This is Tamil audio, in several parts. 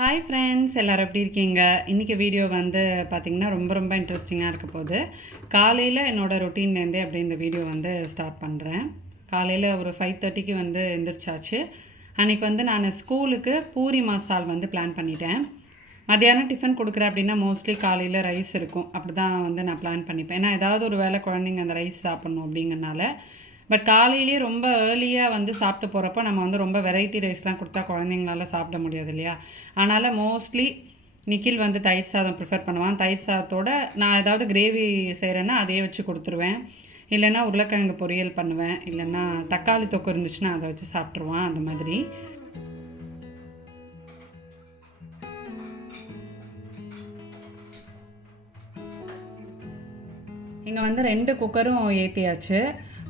ஹாய் ஃப்ரெண்ட்ஸ், எல்லோரும் எப்படி இருக்கீங்க? இன்றைக்கி வீடியோ வந்து பார்த்திங்கன்னா ரொம்ப இன்ட்ரெஸ்டிங்காக இருக்க போகுது. காலையில் என்னோடய ரொட்டீன்லேருந்தே அப்படி இந்த வீடியோ வந்து ஸ்டார்ட் பண்ணுறேன். காலையில் ஒரு 5:30க்கு வந்து எந்திரிச்சாச்சு. அன்றைக்கி வந்து நான் ஸ்கூலுக்கு பூரி மசால் வந்து பிளான் பண்ணிட்டேன். மத்தியானம் டிஃபன் கொடுக்குறேன் அப்படின்னா மோஸ்ட்லி காலையில் ரைஸ் இருக்கும். அப்படி தான் வந்து நான் பிளான் பண்ணிப்பேன். ஏன்னா ஏதாவது ஒரு வேளை குழந்தைங்க அந்த ரைஸ் சாப்பிட்ணும் அப்படிங்கிறனால. பட் காலையிலேயே ரொம்ப ஏர்லியாக வந்து சாப்பிட்டு போகிறப்போ நம்ம வந்து ரொம்ப வெரைட்டி ரைஸ்லாம் கொடுத்தா குழந்தைங்களால சாப்பிட முடியாது இல்லையா? அதனால் மோஸ்ட்லி நிக்கில் வந்து தயிர் சாதம் ப்ரிஃபர் பண்ணுவான். தயிர் சாதத்தோடு நான் ஏதாவது கிரேவி செய்கிறேன்னா அதையே வச்சு கொடுத்துருவேன். இல்லைன்னா உருளைக்கிழங்கு பொரியல் பண்ணுவேன். இல்லைன்னா தக்காளி தொக்கு இருந்துச்சுன்னா அதை வச்சு சாப்பிட்ருவான். அந்த மாதிரி இங்கே வந்து 2 குக்கரும் ஏற்றியாச்சு.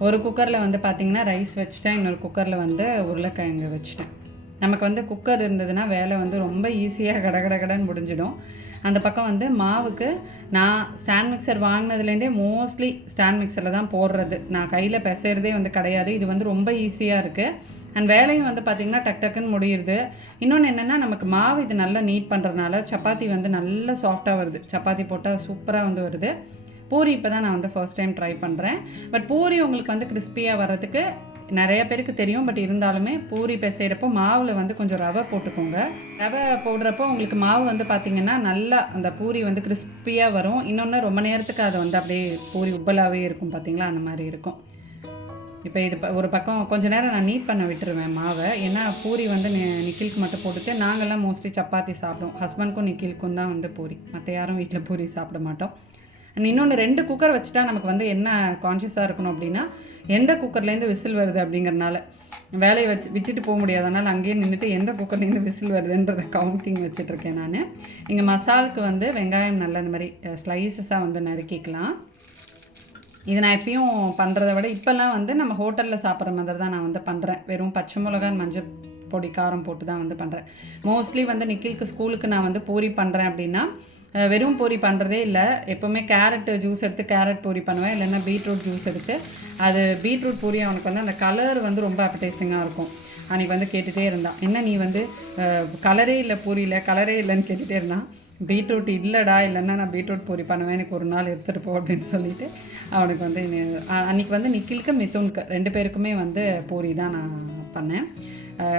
ஒரு குக்கரில் வந்து பார்த்திங்கன்னா ரைஸ் வச்சுட்டேன். இன்னொரு குக்கரில் வந்து உருளைக்கிழங்கு வச்சுட்டேன். நமக்கு வந்து குக்கர் இருந்ததுன்னா வேலை வந்து ரொம்ப ஈஸியாக கடன்னு முடிஞ்சிடும். அந்த பக்கம் வந்து மாவுக்கு நான் ஸ்டாண்ட் மிக்சர் வாங்கினதுலேருந்தே மோஸ்ட்லி ஸ்டாண்ட் மிக்சரில் தான் போடுறது. நான் கையில் பிசைறதே வந்து கிடையாது. இது வந்து ரொம்ப ஈஸியாக இருக்குது. அண்ட் வேலையும் வந்து பார்த்திங்கன்னா டக்குன்னு முடியுது. இன்னொன்று என்னென்னா, நமக்கு மாவு இது நல்லா நீட் பண்ணுறதுனால சப்பாத்தி வந்து நல்லா சாஃப்டாக வருது. சப்பாத்தி போட்டால் சூப்பராக வந்து வருது. பூரி இப்போ தான் நான் வந்து ஃபர்ஸ்ட் டைம் ட்ரை பண்ணுறேன். பட் பூரி உங்களுக்கு வந்து கிறிஸ்பியாக வர்றதுக்கு நிறைய பேருக்கு தெரியும். பட் இருந்தாலுமே பூரி பிசைகிறப்போ மாவில் வந்து கொஞ்சம் ரவை போட்டுக்கோங்க. ரவை போடுறப்போ உங்களுக்கு மாவு வந்து பார்த்திங்கன்னா நல்லா அந்த பூரி வந்து கிறிஸ்பியாக வரும். இன்னொன்று ரொம்ப நேரத்துக்கு அதை வந்து அப்படியே பூரி உப்பலாகவே இருக்கும். பார்த்திங்களா, அந்த மாதிரி இருக்கும். இப்போ இது ஒரு பக்கம் கொஞ்சம் நேரம் நான் நீட் பண்ண விட்டுருவேன் மாவை. ஏன்னா பூரி வந்து நிக்கிலுக்கு மட்டும் போட்டுட்டு நாங்கள்லாம் மோஸ்ட்லி சப்பாத்தி சாப்பிடுவோம். ஹஸ்பண்ட்க்கும் நிக்கிலுக்கும் தான் வந்து பூரி. மற்ற யாரும் வீட்டில் பூரி சாப்பிட மாட்டோம். இன்னொன்று 2 குக்கர் வச்சுட்டா நமக்கு வந்து என்ன கான்ஷியஸாக இருக்கணும் அப்படின்னா, எந்த குக்கர்லேருந்து விசில் வருது அப்படிங்கிறனால வேலையை விட்டுட்டு போக முடியாது. அதனால் அங்கேயே நின்றுட்டு எந்த குக்கர்லேருந்து விசில் வருதுன்றதை கவுண்டிங் வச்சிட்ருக்கேன் நான். இங்கே மசாலுக்கு வந்து வெங்காயம் நல்லா இந்த மாதிரி ஸ்லைசஸாக வந்து நறுக்கிக்கலாம். இது நான் எப்பயும் பண்ணுறதை விட இப்போல்லாம் வந்து நம்ம ஹோட்டலில் சாப்பிட்ற மாதிரி தான் நான் வந்து பண்ணுறேன். வெறும் பச்சை மிளகா, மஞ்சள் பொடி, காரம் போட்டு தான் வந்து பண்ணுறேன். மோஸ்ட்லி வந்து நிக்கிலுக்கு ஸ்கூலுக்கு நான் வந்து பூரி பண்ணுறேன் அப்படின்னா வெறும் பூரி பண்ணுறதே இல்லை. எப்போவுமே கேரட் ஜூஸ் எடுத்து கேரட் பூரி பண்ணுவேன். இல்லைன்னா பீட்ரூட் ஜூஸ் எடுத்து அது பீட்ரூட் பூரி அவனுக்கு வந்து அந்த கலர் வந்து ரொம்ப அப்பிடைசிங்காக இருக்கும். அன்றைக்கி வந்து கேட்டுகிட்டே இருந்தான், என்ன நீ வந்து கலரே இல்லை பூரியில், கலரே இல்லைன்னு கேட்டுகிட்டே இருந்தான். பீட்ரூட் இல்லைடா, இல்லைன்னா நான் பீட்ரூட் பூரி பண்ணுவேன், எனக்கு ஒரு நாள் எடுத்துகிட்டு போ அப்படின்னு சொல்லிவிட்டு அவனுக்கு வந்து அன்றைக்கி வந்து நிக்கிலுக்கு மிதுனுக்கு 2 பேருக்குமே வந்து பூரி தான் நான் பண்ணேன்.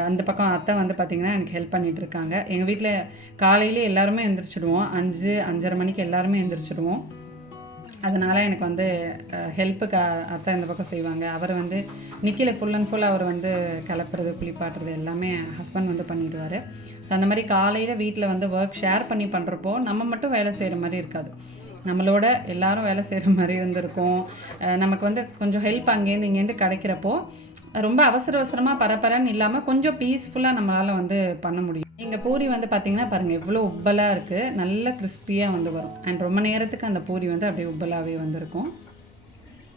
அந்த பக்கம் அத்தை வந்து பார்த்திங்கன்னா எனக்கு ஹெல்ப் பண்ணிகிட்டு இருக்காங்க. எங்கள் வீட்டில் காலையிலே எல்லாருமே எழுந்திரிச்சிடுவோம். 5-5:30 மணிக்கு எல்லாருமே எழுந்திரிச்சிடுவோம். அதனால் எனக்கு வந்து ஹெல்ப்புக்கு அத்தை இந்த பக்கம் செய்வாங்க. அவர் வந்து நிக்கில ஃபுல் அண்ட் ஃபுல் அவர் வந்து கிளப்புறது, குளிப்பாட்டுறது எல்லாமே ஹஸ்பண்ட் வந்து பண்ணிவிடுவார். ஸோ அந்த மாதிரி காலையில் வீட்டில் வந்து ஒர்க் ஷேர் பண்ணி பண்ணுறப்போ நம்ம மட்டும் வேலை செய்கிற மாதிரி இருக்காது. நம்மளோட எல்லாரும் வேலை செய்கிற மாதிரி இருந்திருக்கும். நமக்கு வந்து கொஞ்சம் ஹெல்ப் அங்கேருந்து இங்கேருந்து கிடைக்கிறப்போ ரொம்ப அவசரமாக பரபரன்னு இல்லாமல் கொஞ்சம் பீஸ்ஃபுல்லாக நம்மளால் வந்து பண்ண முடியும். எங்கள் பூரி வந்து பார்த்திங்கன்னா பாருங்கள் எவ்வளோ உப்பலாக இருக்குது. நல்ல கிறிஸ்பியாக வந்து வரும். அண்ட் ரொம்ப நேரத்துக்கு அந்த பூரி வந்து அப்படியே உப்பலாகவே வந்துருக்கும்.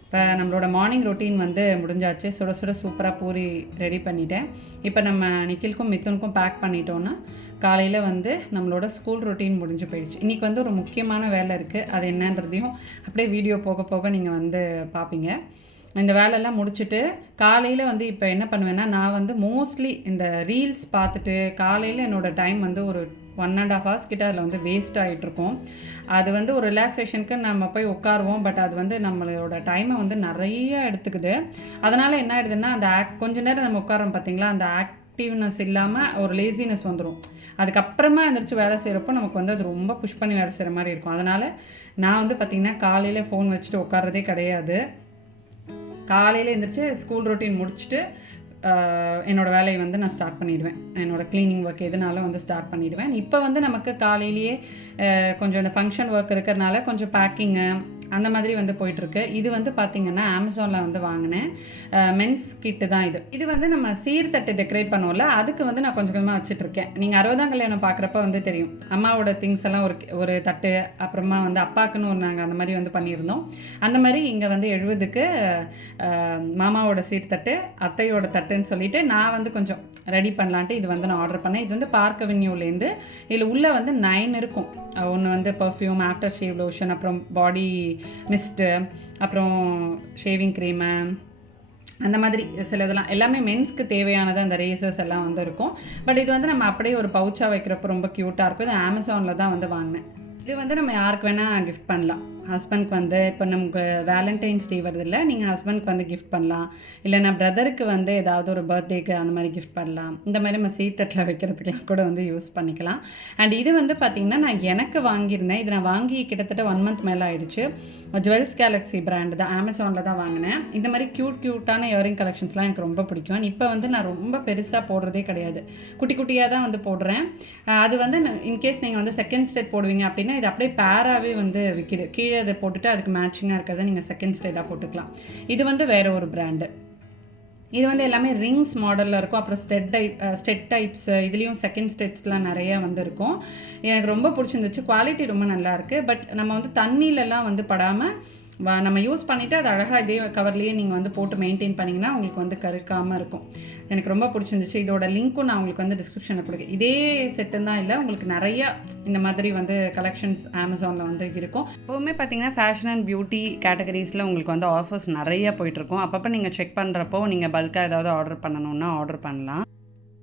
இப்போ நம்மளோட மார்னிங் ரொட்டீன் வந்து முடிஞ்சாச்சு. சுட சுட சூப்பராக பூரி ரெடி பண்ணிட்டேன். இப்போ நம்ம நிக்கிலுக்கும் மிதுனுக்கும் பேக் பண்ணிட்டோன்னா காலையில் வந்து நம்மளோட ஸ்கூல் ரொட்டீன் முடிஞ்சு போயிடுச்சு. இன்றைக்கி வந்து ஒரு முக்கியமான வேலை இருக்குது. அது என்னன்றதையும் அப்படியே வீடியோ போக போக நீங்கள் வந்து பார்ப்பீங்க. இந்த வேலையெல்லாம் முடிச்சுட்டு காலையில் வந்து இப்போ என்ன பண்ணுவேன்னா, நான் வந்து மோஸ்ட்லி இந்த ரீல்ஸ் பார்த்துட்டு காலையில் என்னோடய டைம் வந்து ஒரு 1.5 hours கிட்ட அதில் வந்து வேஸ்ட் ஆகிட்ருக்கோம். அது வந்து ஒரு ரிலாக்ஸேஷனுக்கு நம்ம போய் உட்காருவோம். பட் அது வந்து நம்மளோட டைமை வந்து நிறைய எடுத்துக்குது. அதனால் என்ன ஆகிடுதுன்னா, அந்த கொஞ்ச நேரம் நம்ம உட்காரோம் பார்த்திங்களா, அந்த ஆக்டிவ்னஸ் இல்லாமல் ஒரு லேசினஸ் வந்துடும். அதுக்கப்புறமா எழுந்திரிச்சு வேலை செய்கிறப்போ நமக்கு வந்து அது ரொம்ப புஷ் பண்ணி வேலை செய்கிற மாதிரி இருக்கும். அதனால் நான் வந்து பார்த்திங்கன்னா காலையில் ஃபோன் வச்சுட்டு உட்காரதே கிடையாது. காலையில் எழுந்திரிச்சு ஸ்கூல் ரொட்டீன் முடிச்சுட்டு என்னோடய வேலையை வந்து நான் ஸ்டார்ட் பண்ணிவிடுவேன். என்னோடய க்ளீனிங் ஒர்க் எதுனாலும் வந்து ஸ்டார்ட் பண்ணிவிடுவேன். இப்போ வந்து நமக்கு காலையிலேயே கொஞ்சம் இந்த ஃபங்க்ஷன் ஒர்க் இருக்கிறனால கொஞ்சம் பேக்கிங்கு அந்த மாதிரி வந்து போயிட்டுருக்கு. இது வந்து பார்த்திங்கன்னா அமேசானில் வந்து வாங்கினேன் மென்ஸ் கிட்டு தான் இது. இது வந்து நம்ம சீர்தட்டு டெக்கரேட் பண்ணுவோம்ல, அதுக்கு வந்து நான் கொஞ்சம் கொஞ்சமாக வச்சுட்ருக்கேன். நீங்கள் 60ஆம் கல்யாணம் பார்க்குறப்ப வந்து தெரியும். அம்மாவோட திங்ஸ் எல்லாம் ஒரு தட்டு, அப்புறமா வந்து அப்பாக்குன்னு ஒரு நாங்கள் அந்த மாதிரி வந்து பண்ணியிருந்தோம். அந்த மாதிரி இங்கே வந்து 70க்கு மாமாவோட சீர்தட்டு, அத்தையோட தட்டுன்னு சொல்லிவிட்டு நான் வந்து கொஞ்சம் ரெடி பண்ணலான்ட்டு இது வந்து நான் ஆர்டர் பண்ணேன். இது வந்து பார்க் அவென்யூலேருந்து. இதில் உள்ளே வந்து 9 இருக்கும். ஒன்று வந்து பர்ஃப்யூம், ஆஃப்டர் ஷேவ் லோஷன், அப்புறம் பாடி மிஸ்ட்டு, அப்புறம் ஷேவிங் க்ரீமு, அந்த மாதிரி சில இதெல்லாம் எல்லாமே மென்ஸ்க்கு தேவையானது அந்த ரேசர்ஸ் எல்லாம் வந்து இருக்கும். பட் இது வந்து நம்ம அப்படியே ஒரு பவுச்சாக வைக்கிறப்போ ரொம்ப க்யூட்டாக இருக்கும். இது அமேசானில் தான் வந்து வாங்கினேன். இது வந்து நம்ம யாருக்கு வேணால் கிஃப்ட் பண்ணலாம். ஹஸ்பண்ட்க்கு வந்து இப்போ நமக்கு வேலண்டைன்ஸ் டே வருது இல்லை, நீங்கள் ஹஸ்பண்ட்க்கு வந்து கிஃப்ட் பண்ணலாம், இல்லைனா பிரதருக்கு வந்து ஏதாவது ஒரு பர்த்டேக்கு அந்த மாதிரி கிஃப்ட் பண்ணலாம். இந்த மாதிரி நம்ம சீத்தட்டில் வைக்கிறதுக்கெலாம் கூட வந்து யூஸ் பண்ணிக்கலாம். அண்ட் இது வந்து பார்த்திங்கன்னா நான் எனக்கு வாங்கியிருந்தேன். இது நான் வாங்கி கிட்டத்தட்ட 1 மந்த் மேலே ஆகிடுச்சு. ஜுவல்ஸ் கேலக்ஸி பிராண்டு தான், அமேசானில் தான் வாங்கினேன். இந்த மாதிரி க்யூட்டான இயரிங் கலெக்ஷன்ஸ்லாம் எனக்கு ரொம்ப பிடிக்கும். இப்போ வந்து நான் ரொம்ப பெருசாக போடுறதே கிடையாது, குட்டி குட்டியாக தான் வந்து போடுறேன். அது வந்து இன்கேஸ் நீங்கள் வந்து செகண்ட் ஸ்டெட் போடுவீங்க அப்படின்னா இது அப்படியே பேராகவே வந்து விற்கிது. கீழே அதை போட்டுட்டு அதுக்கு மேட்சிங்காக இருக்கிறத நீங்கள் செகண்ட் ஸ்டெட்டாக போட்டுக்கலாம். இது வந்து வேறு ஒரு பிராண்டு. இது வந்து எல்லாமே ரிங்ஸ் மாடலில் இருக்கும். அப்புறம் ஸ்டெட் டைப்ஸ், இதுலேயும் செகண்ட் ஸ்டெட்ஸ்லாம் நிறையா வந்து இருக்கும். எனக்கு ரொம்ப பிடிச்சிருந்துச்சு. குவாலிட்டி ரொம்ப நல்லாயிருக்கு. பட் நம்ம வந்து தண்ணியிலலாம் வந்து படாமல் நம்ம யூஸ் பண்ணிவிட்டு அது அழகாக இதே கவர்லேயே நீங்கள் வந்து போட்டு மெயின்டைன் பண்ணிங்கன்னா உங்களுக்கு வந்து கருக்காமல் இருக்கும். எனக்கு ரொம்ப பிடிச்சிருந்துச்சு. இதோட லிங்க்கும் நான் உங்களுக்கு வந்து டிஸ்கிரிப்ஷனில் கொடுக்குறேன். இதே செட்டுன்னு தான் இல்லை, உங்களுக்கு நிறையா இந்த மாதிரி வந்து கலெக்ஷன்ஸ் அமேசானில் வந்து இருக்கும். எப்போவுமே பார்த்தீங்கன்னா ஃபேஷன் அண்ட் பியூட்டி கேட்டகரிஸில் உங்களுக்கு வந்து ஆஃபர்ஸ் நிறையா போயிட்டுருக்கும். அப்பப்போ நீங்கள் செக் பண்ணுறப்போ நீங்கள் பல்காக ஏதாவது ஆர்டர் பண்ணணுன்னா ஆர்டர் பண்ணலாம்.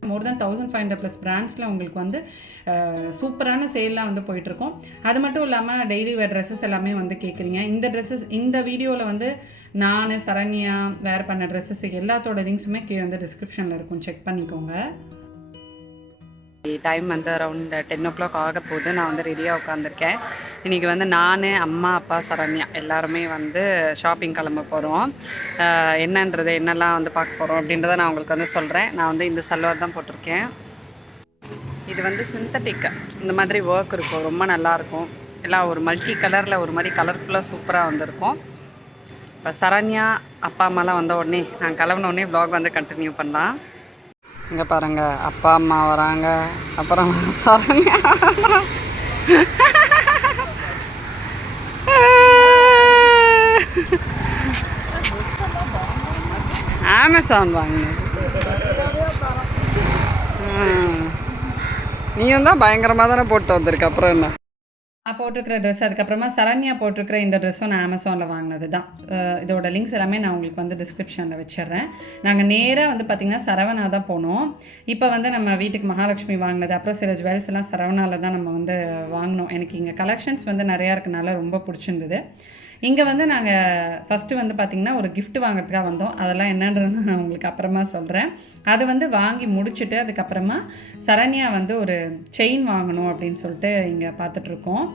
மோர் தென் 1500+ பிராண்ட்ஸில் உங்களுக்கு வந்து சூப்பரான சேல்லாம் வந்து போயிட்டுருக்கோம். அது மட்டும் இல்லாமல் டெய்லி வேர் ட்ரெஸ்ஸஸ் எல்லாமே வந்து கேட்குறீங்க. இந்த ட்ரெஸ்ஸஸ் இந்த வீடியோவில் வந்து நான் சரண்யா வேர் பண்ண ட்ரெஸ்ஸஸ் எல்லாத்தோட லிங்க்ஸுமே கீழே வந்து டிஸ்கிரிப்ஷனில் இருக்கும், செக் பண்ணிக்கோங்க. டைம் வந்து அரௌண்ட் 10 o'clock ஆக போகுது. நான் வந்து ரெடியாக உட்காந்துருக்கேன். இன்றைக்கி வந்து நான், அம்மா, அப்பா, சரண்யா எல்லாருமே வந்து ஷாப்பிங் கிளம்ப போகிறோம். என்னன்றது என்னெல்லாம் வந்து பார்க்க போகிறோம் அப்படின்றத நான் உங்களுக்கு வந்து சொல்கிறேன். நான் வந்து இந்த சல்வார் தான் போட்டிருக்கேன். இது வந்து சிந்தட்டிக், இந்த மாதிரி ஒர்க் இருக்கும், ரொம்ப நல்லாயிருக்கும். எல்லாம் ஒரு மல்டி கலரில் ஒரு மாதிரி கலர்ஃபுல்லாக சூப்பராக வந்திருக்கும். இப்போ சரண்யா அப்பா அம்மாலாம் வந்த உடனே நான் கிளம்பின உடனே வ்ளாக் வந்து கண்டினியூ பண்ணலாம். இங்கே பாருங்கள், அப்பா அம்மா வராங்க, அப்புறம் சரண்யா அமேசான் வாங்கினது. நீயும் தான் பயங்கரமாக தானே போட்டு வந்திருக்க. அப்புறம் என்ன நான் போட்டிருக்கிற ட்ரெஸ், அதுக்கப்புறமா சரண்யா போட்டிருக்கிற இந்த ட்ரெஸ்ஸும் நான் அமேசானில் வாங்கினது தான். இதோட லிங்க்ஸ் எல்லாமே நான் உங்களுக்கு வந்து டிஸ்கிரிப்ஷனில் வச்சிடுறேன். நாங்கள் நேராக வந்து பார்த்திங்கன்னா சரவணா தான் போனோம். இப்போ வந்து நம்ம வீட்டுக்கு மகாலட்சுமி வாங்கினது, அப்புறம் சில ஜுவல்ஸ் எல்லாம் சரவணாவில் தான் நம்ம வந்து வாங்கினோம். எனக்கு இங்கே கலெக்ஷன்ஸ் வந்து நிறையா இருக்கனால ரொம்ப பிடிச்சிருந்தது. இங்கே வந்து நாங்கள் ஃபஸ்ட்டு வந்து பார்த்திங்கன்னா ஒரு கிஃப்ட் வாங்குறதுக்காக வந்தோம். அதெல்லாம் என்னன்றது நான் உங்களுக்கு அப்புறமா சொல்கிறேன். அதை வந்து வாங்கி முடிச்சுட்டு அதுக்கப்புறமா சரண்யா வந்து ஒரு செயின் வாங்கணும் அப்படின்னு சொல்லிட்டு இங்கே பார்த்துட்ருக்கோம்.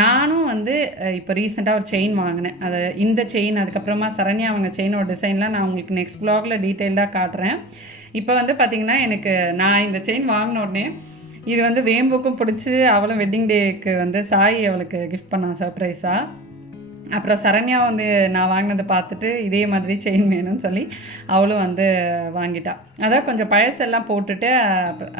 நானும் வந்து இப்போ ரீசெண்டாக ஒரு செயின் வாங்கினேன். அது இந்த செயின், அதுக்கப்புறமா சரண்யா அவங்க செயினோட டிசைன்லாம் நான் உங்களுக்கு நெக்ஸ்ட் வ்ளாகில் டீட்டெயிலாக காட்டுறேன். இப்போ வந்து பார்த்திங்கன்னா எனக்கு நான் இந்த செயின் வாங்கின உடனே இது வந்து வேம்புக்கும் பிடிச்சி, அவளும் வெட்டிங் டேக்கு வந்து சாய் அவளுக்கு கிஃப்ட் பண்ணான் சர்ப்ரைஸாக. அப்புறம் சரண்யா வந்து நான் வாங்கினதை பார்த்துட்டு இதே மாதிரி செயின் வேணும்னு சொல்லி அவளும் வந்து வாங்கிட்டா. அதான் கொஞ்சம் பழசெல்லாம் போட்டுட்டு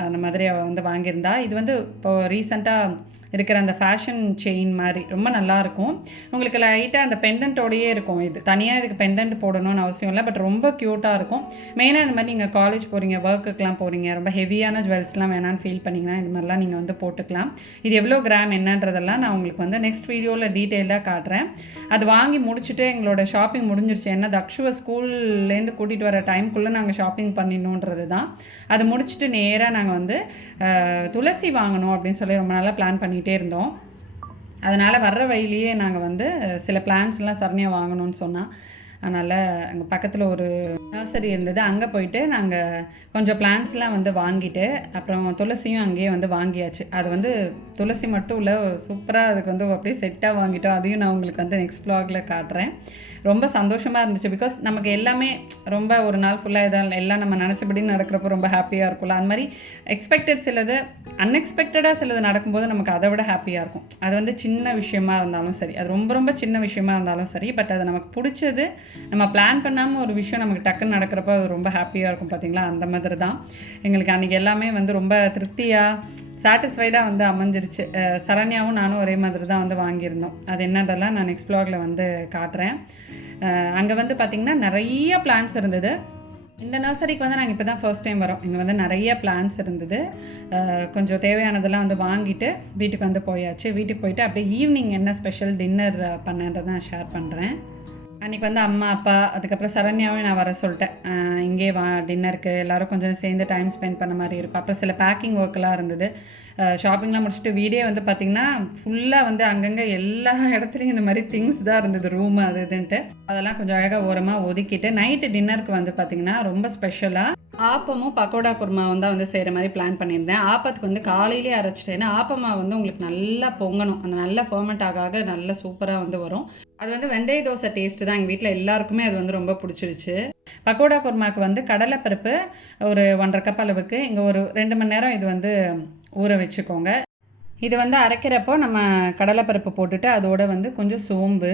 அந்த மாதிரி அவள் வந்து வாங்கியிருந்தா. இது வந்து இப்போது ரீசெண்டாக இருக்கிற அந்த ஃபேஷன் செயின் மாதிரி ரொம்ப நல்லாயிருக்கும். உங்களுக்கு லைட்டாக அந்த பெண்டன்ட்டோடையே இருக்கும். இது தனியாக இதுக்கு பெண்டன்ட் போடணும்னு அவசியம் இல்லை, பட் ரொம்ப க்யூட்டாக இருக்கும். மெயினாக இந்த மாதிரி நீங்கள் காலேஜ் போகிறீங்க, ஒர்க்குக்கெலாம் போகிறீங்க, ரொம்ப ஹெவியான ஜுவல்ஸ்லாம் வேணான்னு ஃபீல் பண்ணிங்கன்னா இது மாதிரிலாம் நீங்கள் வந்து போட்டுக்கலாம். இது எவ்வளோ கிராம் என்னன்றதெல்லாம் நான் உங்களுக்கு வந்து நெக்ஸ்ட் வீடியோவில் டீட்டெயிலாக காட்டுறேன். அது வாங்கி முடிச்சுட்டு எங்களோட ஷாப்பிங் முடிஞ்சிருச்சு. என்ன தக்ஷுவை ஸ்கூல்லேருந்து கூட்டிகிட்டு வர டைமுக்குள்ளே நாங்கள் ஷாப்பிங் பண்ணிடணுன்றது தான். அது முடிச்சுட்டு நேராக நாங்கள் வந்து துளசி வாங்கணும் அப்படின்னு சொல்லி ரொம்ப நாளாக பிளான் பண்ணிகிட்டே இருந்தோம். அதனால் வர்ற வழியிலேயே நாங்கள் வந்து சில பிளான்ஸ்லாம் சரண்யா வாங்கணும்னு சொன்னால், அதனால் அங்கே பக்கத்தில் ஒரு நர்சரி இருந்தது, அங்கே போயிட்டு நாங்கள் கொஞ்சம் பிளான்ஸ்லாம் வந்து வாங்கிட்டு அப்புறம் துளசியும் அங்கேயே வந்து வாங்கியாச்சு. அது வந்து துளசி மட்டும் இல்லை, சூப்பராக அதுக்கு வந்து அப்படியே செட்டாக வாங்கிட்டோம். அதையும் நான் உங்களுக்கு வந்து நெக்ஸ்ட் வ்ளாகில் காட்டுறேன். ரொம்ப சந்தோஷமாக இருந்துச்சு. பிகாஸ் நமக்கு எல்லாமே ரொம்ப ஒரு நாள் ஃபுல்லாக எல்லாம் நம்ம நினச்சபடி நடக்கிறப்போ ரொம்ப ஹாப்பியாக இருக்கும்ல. அந்த மாதிரி எக்ஸ்பெக்டட் சிலது, அன்எக்ஸ்பெக்டடாக சிலது நடக்கும்போது நமக்கு அதை விட ஹாப்பியாக இருக்கும். அது வந்து சின்ன விஷயமா இருந்தாலும் சரி, அது ரொம்ப ரொம்ப சின்ன விஷயமா இருந்தாலும் சரி, பட் அது நமக்கு பிடிச்சது, நம்ம பிளான் பண்ணாமல் ஒரு விஷயம் நமக்கு டக்குன்னு நடக்கிறப்போ அது ரொம்ப ஹாப்பியாக இருக்கும். பார்த்திங்களா, அந்த மாதிரி தான் எங்களுக்கு அன்றைக்கி எல்லாமே வந்து ரொம்ப திருப்தியாக சாட்டிஸ்ஃபைடாக வந்து அமைஞ்சிருச்சு. சரண்யாவும் நானும் ஒரே மாதிரி தான் வந்து வாங்கியிருந்தோம். அது என்னன்றலாம் நான் நெக்ஸ்ட் வ்ளாகில் வந்து காட்டுறேன். அங்கே வந்து பார்த்திங்கன்னா நிறைய பிளான்ஸ் இருந்தது. இந்த நர்சரிக்கு வந்து நாங்கள் இப்போ தான் ஃபர்ஸ்ட் டைம் வரோம். இங்கே வந்து நிறைய பிளான்ஸ் இருந்தது. கொஞ்சம் தேவையானதெல்லாம் வந்து வாங்கிட்டு வீட்டுக்கு வந்து போயாச்சு. வீட்டுக்கு போயிட்டு அப்படியே ஈவினிங் என்ன ஸ்பெஷல் டின்னர் பண்ணன்றதை நான் ஷேர் பண்ணுறேன். அன்றைக்கி வந்து அம்மா அப்பா அதுக்கப்புறம் சரண்யாவே நான் வர சொல்லிட்டேன். இங்கே வா டின்னருக்கு எல்லோரும் கொஞ்சம் சேர்ந்து டைம் ஸ்பெண்ட் பண்ண மாதிரி இருக்கும். அப்புறம் சில பேக்கிங் ஒர்க்கெலாம் இருந்தது. ஷாப்பிங்லாம் முடிச்சுட்டு வீடே வந்து பார்த்திங்கன்னா ஃபுல்லாக வந்து அங்கங்கே எல்லா இடத்துலையும் இந்த மாதிரி திங்ஸ் தான் இருந்தது, ரூமு அது இதுன்ட்டு. அதெல்லாம் கொஞ்சம் அழகாக ஓரமாக ஒதுக்கிட்டு நைட்டு டின்னருக்கு வந்து பார்த்திங்கன்னா ரொம்ப ஸ்பெஷலாக ஆப்பமும் பக்கோடா குருமாவும் தான் வந்து செய்கிற மாதிரி பிளான் பண்ணியிருந்தேன். ஆப்பத்துக்கு வந்து காலையிலே அரைச்சிட்டேன்னா ஆப்பமாக வந்து உங்களுக்கு நல்லா பொங்கணும், அந்த நல்லா ஃபர்மெண்ட் ஆக நல்லா சூப்பராக வந்து வரும். அது வந்து வெந்தய தோசை டேஸ்ட்டு தான். எங்கள் வீட்டில் எல்லாருக்குமே அது வந்து ரொம்ப பிடிச்சிருச்சு. பக்கோடா குருமாவுக்கு வந்து கடலைப்பருப்பு ஒரு 1.5 கப் அளவுக்கு இங்கே ஒரு 2 மணி நேரம் இது வந்து ஊற வச்சுக்கோங்க. இது வந்து அரைக்கிறப்போ நம்ம கடலைப்பருப்பு போட்டுட்டு அதோட வந்து கொஞ்சம் சோம்பு,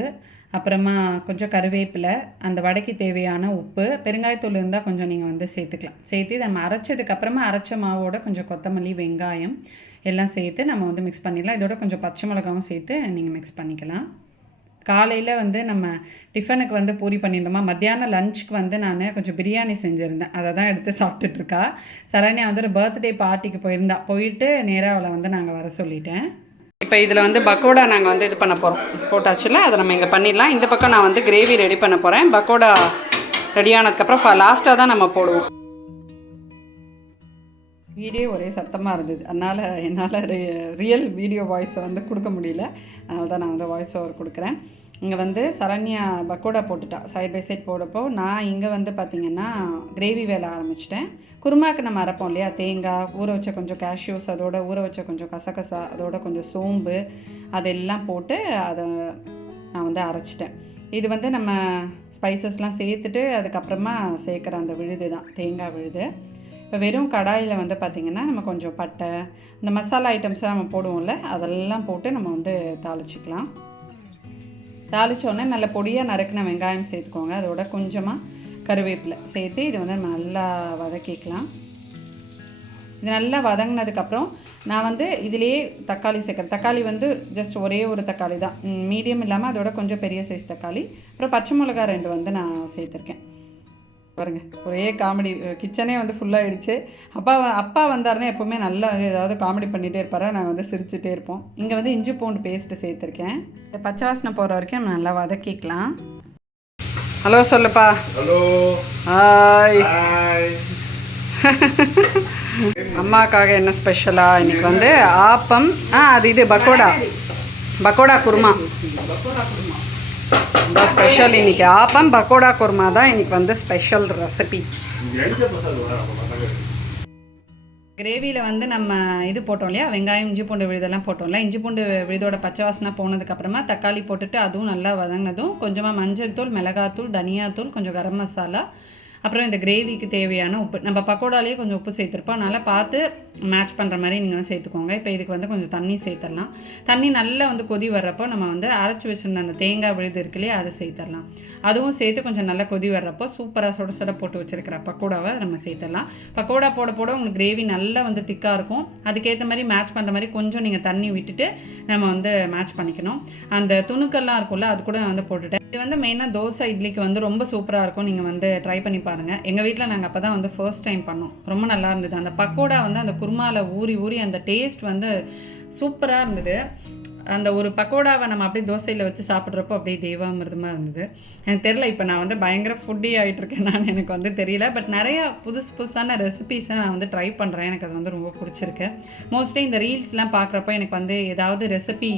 அப்புறமா கொஞ்சம் கருவேப்பிலை, அந்த வடைக்கு தேவையான உப்பு, பெருங்காயத்தூள் இருந்தால் கொஞ்சம் நீங்கள் வந்து சேர்த்துக்கலாம். சேர்த்து நம்ம அரைச்சதுக்கப்புறமா அரைச்ச மாவோட கொஞ்சம் கொத்தமல்லி, வெங்காயம் எல்லாம் சேர்த்து நம்ம வந்து மிக்ஸ் பண்ணிடலாம். இதோட கொஞ்சம் பச்சை மிளகாவும் சேர்த்து நீங்கள் மிக்ஸ் பண்ணிக்கலாம். காலையில் வந்து நம்ம டிஃபனுக்கு வந்து பூரி பண்ணியிருந்தோமா, மத்தியானம் லஞ்சுக்கு வந்து நான் கொஞ்சம் பிரியாணி செஞ்சுருந்தேன். அதை தான் எடுத்து சாப்பிட்டுட்ருக்கா. சரண்யா வந்து ஒரு பர்த்டே பார்ட்டிக்கு போயிட்டு நேராக அவளை வந்து நாங்கள் வர சொல்லிட்டேன். இப்போ இதில் வந்து பக்கோடா நாங்கள் வந்து இது பண்ண போகிறோம். போட்டாச்சுல, அதை நம்ம இங்கே பண்ணிடலாம். இந்த பக்கம் நான் வந்து கிரேவி ரெடி பண்ண போகிறேன். பக்கோடா ரெடி ஆனதுக்கப்புறம் லாஸ்ட்டாக தான் நம்ம போடுவோம். வீடியோ ஒரே சத்தமாக இருந்தது, அதனால் என்னால் ரியல் வீடியோ வாய்ஸை வந்து கொடுக்க முடியல. அதனால தான் நான் வந்து வாய்ஸ் ஓவர் கொடுக்குறேன். இங்கே வந்து சரண்யா பக்கோடா போட்டுட்டா சைட் பை சைட் போடப்போ, நான் இங்கே வந்து பார்த்திங்கன்னா கிரேவி வேலை ஆரம்பிச்சிட்டேன். குருமாவுக்கு நம்ம அரைப்போம் இல்லையா, தேங்காய் ஊற வச்ச கொஞ்சம் கேஷ்யூஸ், அதோட ஊற வச்ச கொஞ்சம் கசகசா, அதோட கொஞ்சம் சோம்பு அதெல்லாம் போட்டு அதை நான் வந்து அரைச்சிட்டேன். இது வந்து நம்ம ஸ்பைசஸ்லாம் சேர்த்துட்டு அதுக்கப்புறமா சேர்க்குற அந்த விழுது தான் தேங்காய் விழுது. இப்போ வெறும் கடாயில் வந்து பார்த்திங்கன்னா நம்ம கொஞ்சம் பட்டை, இந்த மசாலா ஐட்டம்ஸை நம்ம போடுவோம்ல, அதெல்லாம் போட்டு நம்ம வந்து தாளிச்சிக்கலாம். தாளித்தோடனே நல்ல பொடியாக நறுக்கின வெங்காயம் சேர்த்துக்கோங்க. அதோட கொஞ்சமாக கருவேப்பிலை சேர்த்து இது வந்து நம்ம நல்லா வதக்கிக்கலாம். இது நல்லா வதங்கினதுக்கப்புறம் நான் வந்து இதிலேயே தக்காளி சேர்க்குறேன். தக்காளி வந்து ஜஸ்ட் ஒரே ஒரு தக்காளி தான், மீடியம் இல்லாமல் அதோட கொஞ்சம் பெரிய சைஸ் தக்காளி, அப்புறம் பச்சை மிளகா 2 வந்து நான் சேர்த்துருக்கேன். பாருங்க, ஒரே காமெடி. கிச்சனே வந்து ஃபுல்லாகிடுச்சு. அப்பா வந்தாருன்னா எப்போவுமே நல்லா ஏதாவது காமெடி பண்ணிகிட்டே இருப்பார், நாங்கள் வந்து சிரிச்சுட்டே இருப்போம். இங்கே வந்து இஞ்சி பூண்டு பேஸ்ட்டு சேர்த்துருக்கேன். இந்த பச்சை வாசனை போகிற வரைக்கும் நம்ம நல்லா வதக்கிக்கலாம். ஹலோ சொல்லுப்பா. ஹலோ. ஹாய். அம்மாவுக்காக என்ன ஸ்பெஷலாக இன்றைக்கி வந்து ஆப்பம், அது இது பக்கோடா குருமா. ரொம்ப ஸ்பெஷல் இன்றைக்கி ஆப்பம் பக்கோடா குருமா தான் இன்றைக்கி வந்து ஸ்பெஷல் ரெசிபி. கிரேவியில் வந்து நம்ம இது போட்டோம் இல்லையா, வெங்காயம் இஞ்சி பூண்டு விழுதெல்லாம் போட்டோம்ல. இஞ்சி பூண்டு விழுதோட பச்சை வாசனை போனதுக்கப்புறமா தக்காளி போட்டுட்டு அதுவும் நல்லா வதங்கினதும் கொஞ்சமாக மஞ்சள் தூள், மிளகாத்தூள், தனியாத்தூள், கொஞ்சம் கரம் மசாலா, அப்புறம் இந்த கிரேவிக்கு தேவையான உப்பு. நம்ம பக்கோடாலேயே கொஞ்சம் உப்பு சேர்த்துருப்போம், அதனால் பார்த்து மேட்ச் பண்ணுற மாதிரி நீங்கள் வந்து சேர்த்துக்கோங்க. இப்போ இதுக்கு வந்து கொஞ்சம் தண்ணி சேர்த்துடலாம். தண்ணி நல்லா வந்து கொதி வர்றப்போ நம்ம வந்து அரைச்சி வச்சுருந்த அந்த தேங்காய் விழுது இருக்கு இல்லையா, அதை சேர்த்துடலாம். அதுவும் சேர்த்து கொஞ்சம் நல்லா கொதி வர்றப்போ சூப்பராக சுட சுட போட்டு வச்சுருக்கிற பக்கோடாவை நம்ம சேர்த்துடலாம். பக்கோடா போட போட உங்களுக்கு கிரேவி நல்லா வந்து திக்காக இருக்கும். அதுக்கேற்ற மாதிரி மேட்ச் பண்ணுற மாதிரி கொஞ்சம் நீங்கள் தண்ணி விட்டுட்டு நம்ம வந்து மேட்ச் பண்ணிக்கணும். அந்த துணுக்கெல்லாம் இருக்கும்ல, அது கூட நான் வந்து போட்டுட்டேன். இது வந்து மெயினாக தோசை இட்லிக்கு வந்து ரொம்ப சூப்பராக இருக்கும். நீங்கள் வந்து ட்ரை பண்ணி பாருங்கள். எங்கள் வீட்டில் நாங்கள் அப்போ தான் வந்து ஃபர்ஸ்ட் டைம் பண்ணோம். ரொம்ப நல்லா இருந்தது. அந்த பக்கோடா வந்து அந்த குருமாவில் ஊறி அந்த டேஸ்ட் வந்து சூப்பராக இருந்தது. அந்த ஒரு பக்கோடாவை நம்ம அப்படியே தோசையில் வச்சு சாப்பிட்றப்போ அப்படியே தெய்வாமிர்தமாக இருந்தது. எனக்கு தெரியல, இப்போ நான் வந்து பயங்கர ஃபுட்டி ஆகிட்டுருக்கேன் நான், எனக்கு வந்து தெரியல. பட் நிறையா புதுசான ரெசிபீஸை நான் வந்து ட்ரை பண்ணுறேன். எனக்கு அது வந்து ரொம்ப பிடிச்சிருக்கு. மோஸ்ட்லி இந்த ரீல்ஸ்லாம் பார்க்குறப்போ எனக்கு வந்து ஏதாவது ரெசிபி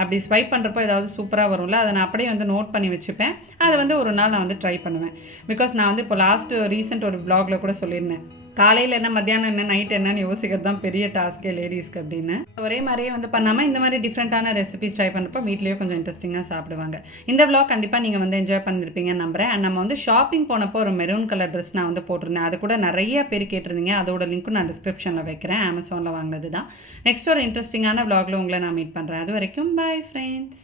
அப்படி ஸ்வைப் பண்ணுறப்போ ஏதாவது சூப்பராக வரும்ல, அதை நான் அப்படியே வந்து நோட் பண்ணி வச்சுப்பேன். அதை வந்து ஒரு நாள் நான் வந்து ட்ரை பண்ணுவேன். பிகாஸ் நான் வந்து இப்போ ரீசெண்ட் ஒரு வ்ளாகில் கூட சொல்லியிருந்தேன், காலையில் என்ன, மத்தியானம் என்ன, நைட் என்னன்னு யோசிக்கிறது தான் பெரிய டாஸ்க்கே லேடிஸ்க்கு அப்படின்னு. ஒரே மாதிரியே வந்து பண்ணாமல் இந்த மாதிரி டிஃப்ரெண்ட்டான ரெசிபிஸ் ட்ரை பண்ணுறப்போ வீட்லேயே கொஞ்சம் இன்ட்ரெஸ்டிங்காக சாப்பிடுவாங்க. இந்த vlog கண்டிப்பாக நீங்கள் வந்து என்ஜாய் பண்ணியிருப்பீங்கன்னு நம்புகிறேன். அண்ட் நம்ம வந்து ஷாப்பிங் போனப்போ ஒரு மெரூன் கலர் ட்ரெஸ் நான் வந்து போட்டிருந்தேன். அது கூட நிறைய பேர் கேட்டிருந்தீங்க. அதோட லிங்க்கும் நான் டிஸ்கிரிப்ஷனில் வைக்கிறேன். அமேசானில் வாங்கினது தான். நெக்ஸ்ட் ஒரு இன்ட்ரெஸ்டிங்கான vlogல உங்களை நான் மீட் பண்ணுறேன். அது வரைக்கும் பாய் ஃப்ரெண்ட்ஸ்.